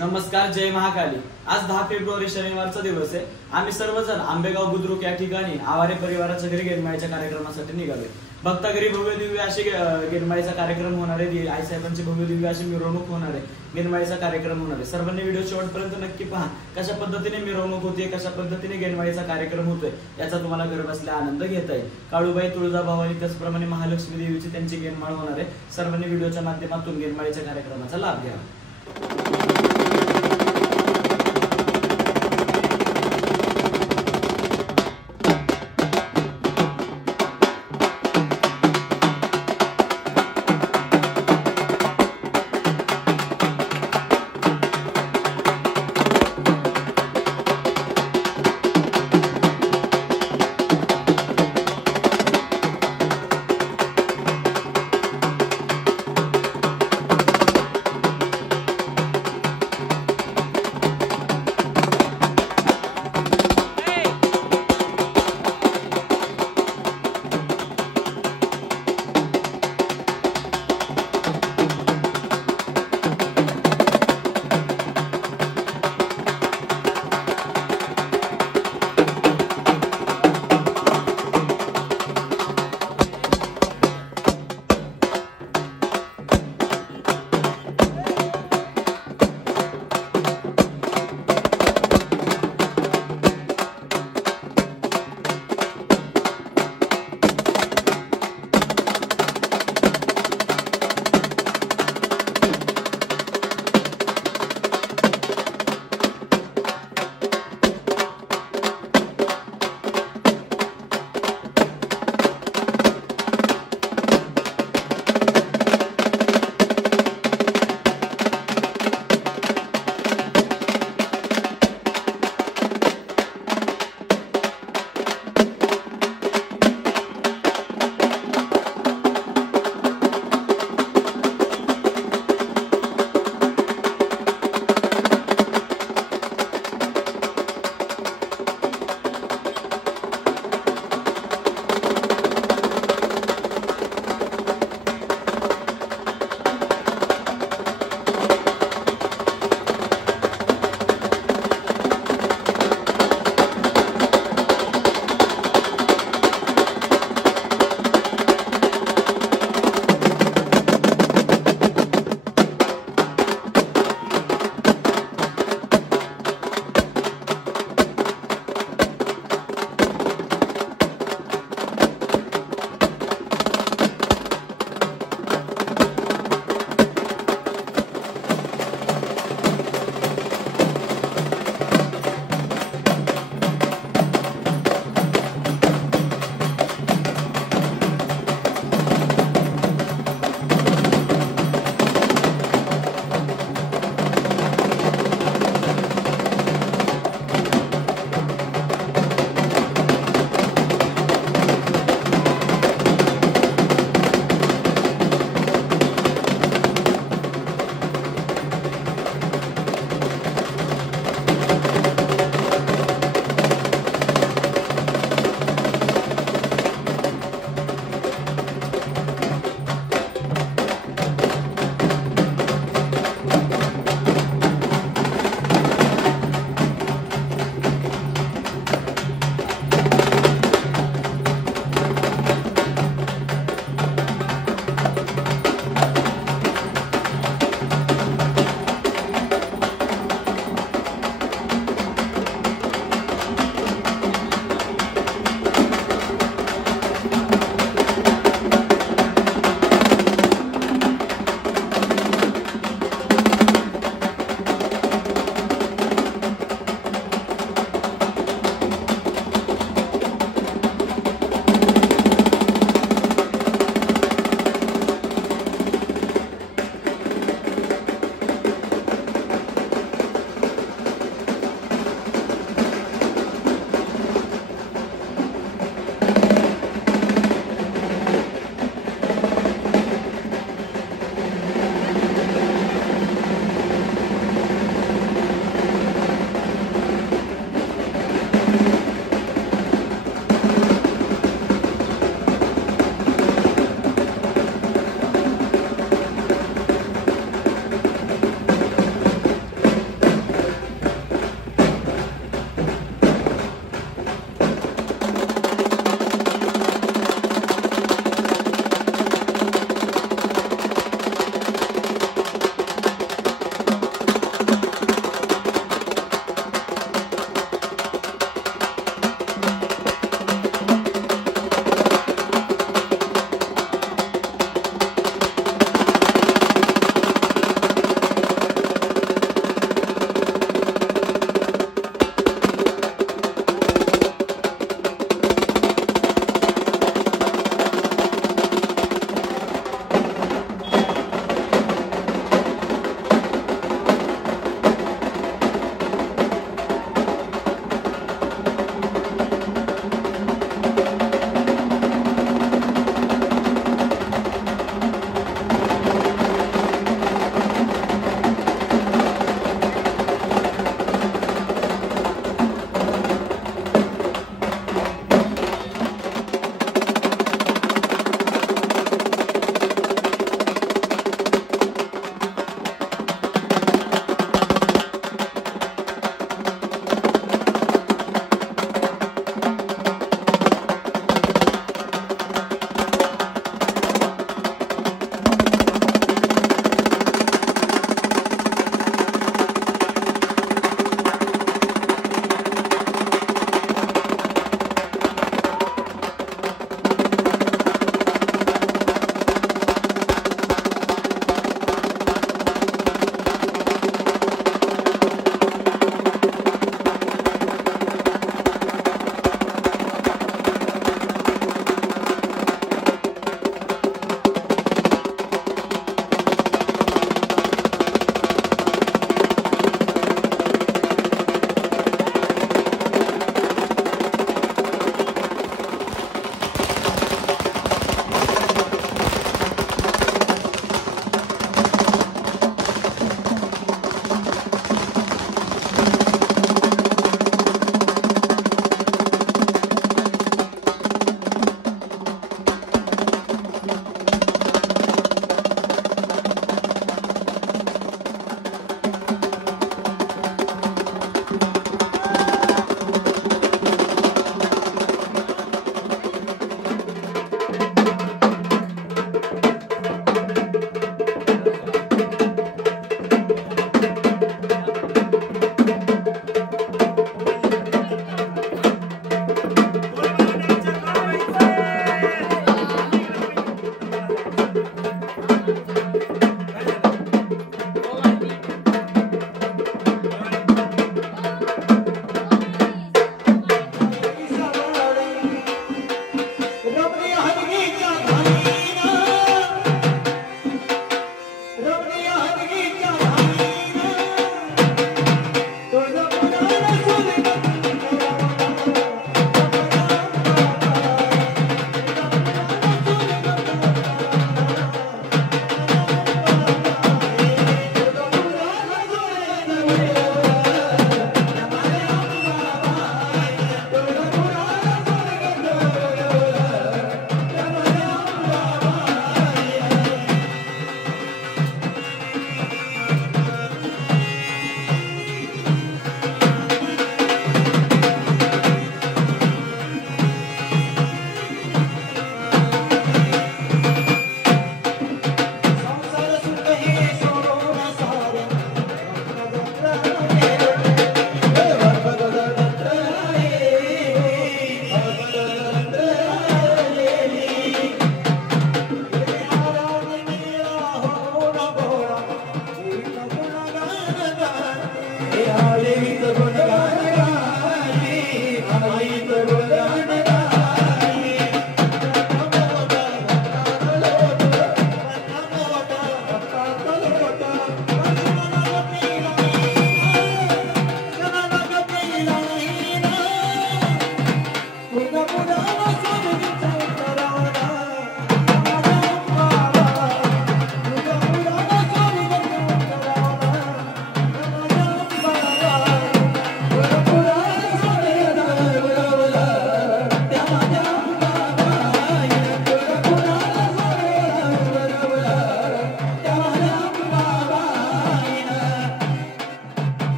नमस्कार, जय महाकाली। आज 10 फेब्रुवारी शनिवारचा दिवस आहे। आम्ही सर्वजण आंबेगाव बुद्रुक या ठिकाणी आवारे परिवाराच्या घरी गिरमाळीच्या कार्यक्रमासाठी निघालोय। भक्ता घरी भव्य दिव्य अशी गिरमाळीचा कार्यक्रम होणार आहे। आई साहेबांची भव्य दिव्य अशी मिरवणूक होणार आहे, गिरमाळीचा कार्यक्रम होणार आहे। सर्वांनी व्हिडिओ शेवटपर्यंत नक्की पहा, कशा पद्धतीने मिरवणूक होते, कशा पद्धतीने गिरमाळीचा कार्यक्रम होतोय याचा तुम्हाला घर बसल्या आनंद घेता येईल। काळूबाई, तुळजाभवानी त्याचप्रमाणे महालक्ष्मी देवीची त्यांची गिरमाळ होणार आहे। सर्वांनी व्हिडिओच्या माध्यमातून गिरमाळीच्या कार्यक्रमाचा लाभ घ्यावा।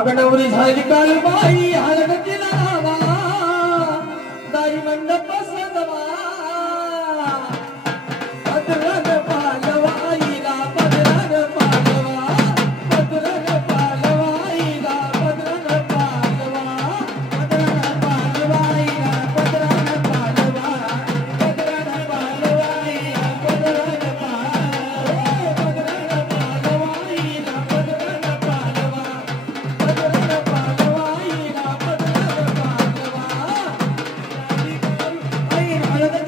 अगडवरी झाली काळबाई हलगतीला लावा दारी मंडप सजवा पदरन पालवाईला पदरन पालवा पदरन पालवाईला पदरन पालवा पदरन पालवाईला पदरन पालवा पदरन पालवाईला पदरन पालवा पदरन पालवाईला पदरन पालवा I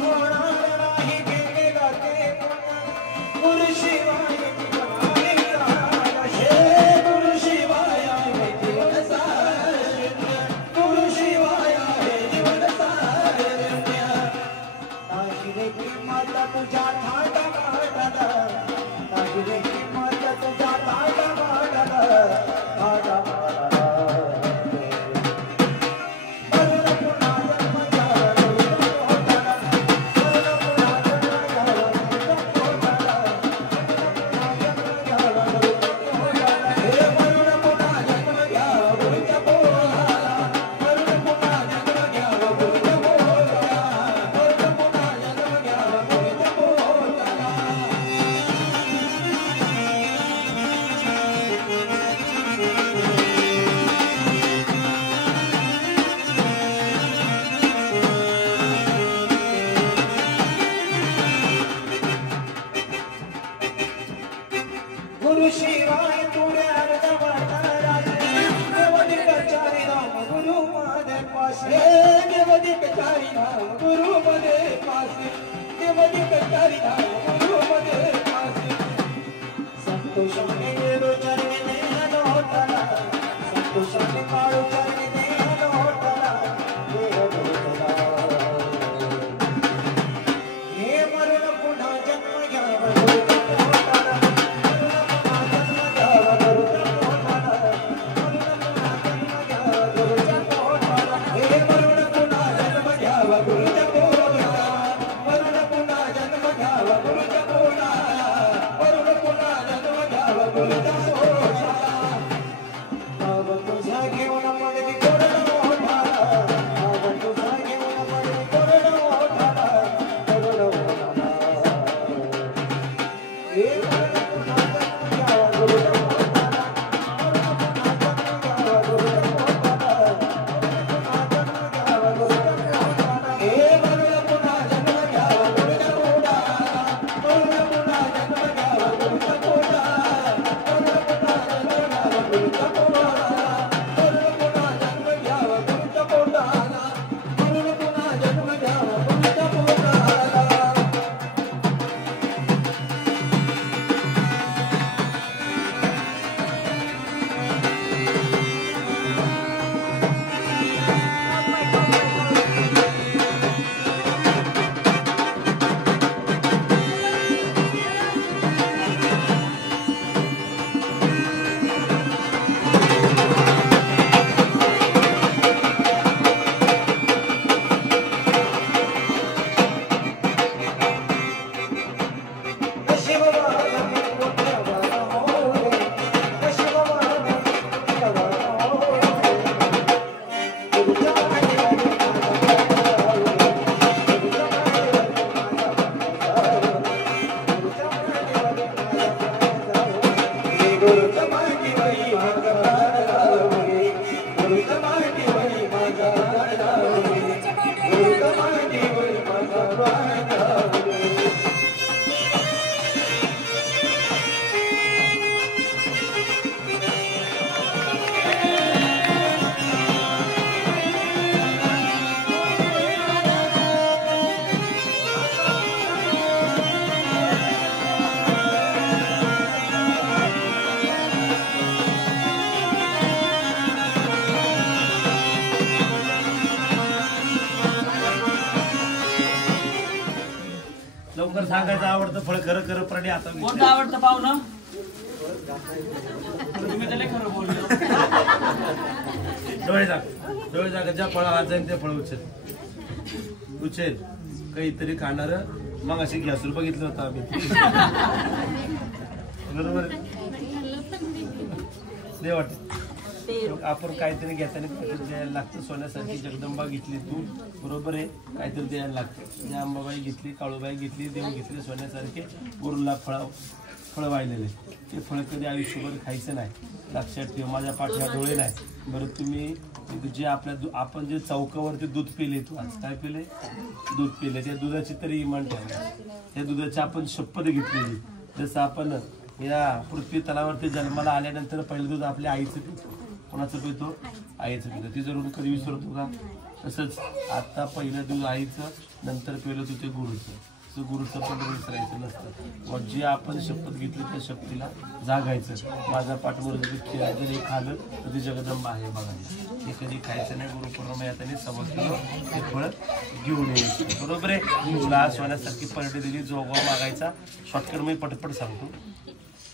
होणार नाही गेला ते गुरुशिवाय गुरुशिवाय जीवन सारण्य गुरुशिवाय जीवन सारण्य नाही रे किंमत तुझ्या थाटा माटाला नाही रे किंमत तुझ्या थाटा माटाला थाटा माटाला गुरुशिवाय तुऱ्यार देवदिक चारी धाम गुरु मध्ये पासे देवदिक चारी धाम गुरु मध्ये पासे देवदिक चारी धाम गुरु मध्ये पासे संतोषाने गेलो चरणी नेहन होताना संतोषाने काळू चरणी नेहन होताना देह होताना हे मरण पुन्हा जन्म घ्यावा लवकर सांगायचं आवडतं फळ खरं खरं प्राणी आता कोणतं आवडतं पाहुणं तुम्ही त्याला खरं बोलले डोळे जागा ज्या फळ आज जाईल ते फळ उचेल काहीतरी खाणार मग असे घ्यासून बघितलं होतं आम्ही बरोबर नाही वाटत आपण काहीतरी घेताना द्यायला लागतं सोन्यासारखी जगदंबा घेतली तू बरोबर आहे काहीतरी द्यायला लागतं ज्या अंबाबाई घेतली काळूबाई घेतली देव घेतले सोन्यासारखे उरला फळ वाहिलेले ते फळ कधी आयुष्यभर खायचं नाही लक्षात ठेव माझ्या पाठीला डोळे नाही बरं तुम्ही जे आपण जे चौकावरती दूध पिले तू आज काय पिले दूध पिले त्या दुधाची तरी इमान ठेवा त्या दुधाची आपण शपथ घेतलेली जसं आपण या पृथ्वी तलावरती जन्माला आल्यानंतर पहिलं दूध आपल्या आईचं पितो कोणाचं पितो आईचं पितो ती जरूर कधी विसरतो का तसंच आता पहिलं दूध आईचं, नंतर पहिलं तुझे गुरुचं. गुरुचं पण विसरायचं नसतं. मग जे आपण शपथ घेतली त्या शपथीला जागायचं. माझा पाठमोर जर हे खाल्लं तर ती जगदंबा आहे बघायला. हे कधी खायचं नाही. गुरुपौर्णिमा येताना 1.25 किलो हे फळ घेऊन यायचं. बरोबर आहे. तुला सोन्यासारखी परडी दिली, जोगवा मागायचा. शॉर्टकट मी पटपट सांगतो.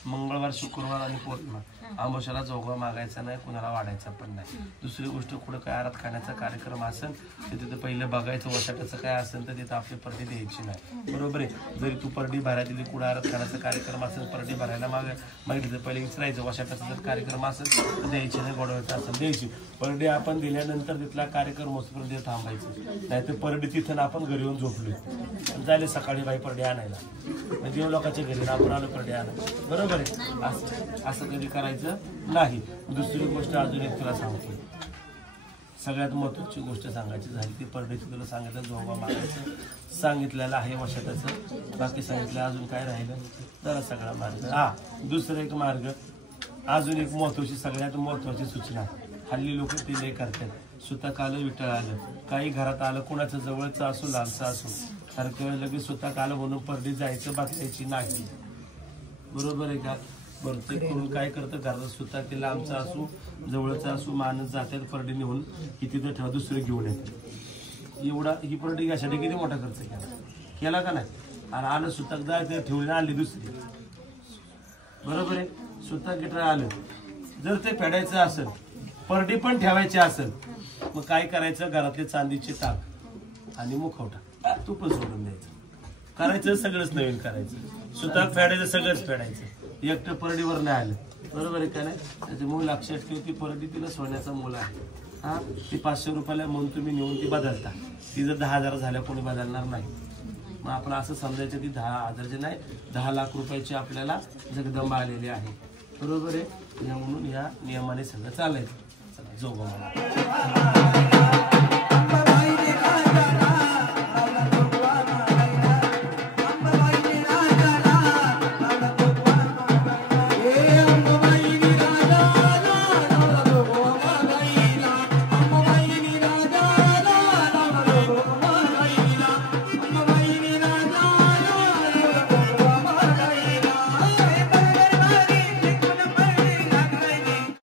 मंगळवार, शुक्रवार आणि पौर्णिमा आमोशाला जोगवा मागायचा नाही, कुणाला वाढायचा पण नाही. दुसरी गोष्ट कुठं काय आरात खाण्याचा कार्यक्रम असेल तर तिथं पहिलं बघायचं वसाटाचं काय असेल तर तिथं आपली परडी द्यायची नाही. बरोबर आहे. जरी तू परडी भरायला दिली, कुठं आरात खाण्याचा कार्यक्रम असेल, परडी भरायला मागितलं तर पहिले विचारायचं. वसाटाचा जर कार्यक्रम असेल तर द्यायची नाही, गोडवायचं असेल द्यायची. परडी आपण दिल्यानंतर तिथला कार्यक्रम होतपर्यंत थांबायचं. नाही तर परडी तिथं आपण घरी येऊन झोपलोय, जायले सकाळी बाई परडी आणायला, म्हणजे लोकांच्या घरी आपण आलो परडी आणायला. बरोबर आहे. असं कधी करायचं नाही. दुसरी गोष्ट अजून एक तुला सांगतो. सगळ्यात महत्त्वाची गोष्ट सांगायची झाली ती परडीची. तुला सांगितलं जोगवा मागायचं सांगितलेलं आहे वशाटाचं. बाकी सांगितलं अजून काय राहिलं जरा सगळा मार्ग. दुसरा एक मार्ग, अजून एक महत्त्वाची, सगळ्यात महत्त्वाची सूचना. हल्ली लोक ते लय करतात. सुतक आलं, विठळ आलं, काही घरात आलं, कोणाचं जवळचं असो लांबचं असो, सारखं लगेच सुतक आलं म्हणून परडी जायचं बदलायची नाही. बरोबर आहे का? बरं, ते करून काय करतं, घरात सुद्धा केला आमचा असू जवळचा असू माणूस जातात परडी नेऊन की तिथं ठेवा, दुसरे घेऊन येते. एवढा ही परडी यासाठी किती मोठा खर्च केला का नाही? आणि आलं सुतक जायचं ठेवून आली दुसरी. बरोबर आहे. सुतक गिटार आलं, जर ते फेडायचं असेल, परडी पण ठेवायची असेल, मग काय करायचं, घरातले चांदीचे ताक आणि मुखवटा तू पण सोडून द्यायचं. करायचं सगळंच नवीन करायचं. सुतक फेडायचं, सगळंच फेडायचं. एकटं परडीवर नाही आलं. बरोबर आहे का नाही? त्याच्यामुळे लक्षात ठेव, ती परडी तिला सोन्याचा मोल आहे. हा, ती 500 रुपयाला म्हणून तुम्ही नेऊन ती बदलता. ती जर 10,000 झाल्या कोणी बदलणार नाही. मग आपण असं समजायचं ती 10,000ची नाही, 10 लाख रुपयाची आपल्याला जगदंबा आलेली आहे. बरोबर आहे. म्हणून या नियमाने सगळं चालायचं. चला, जोगवा.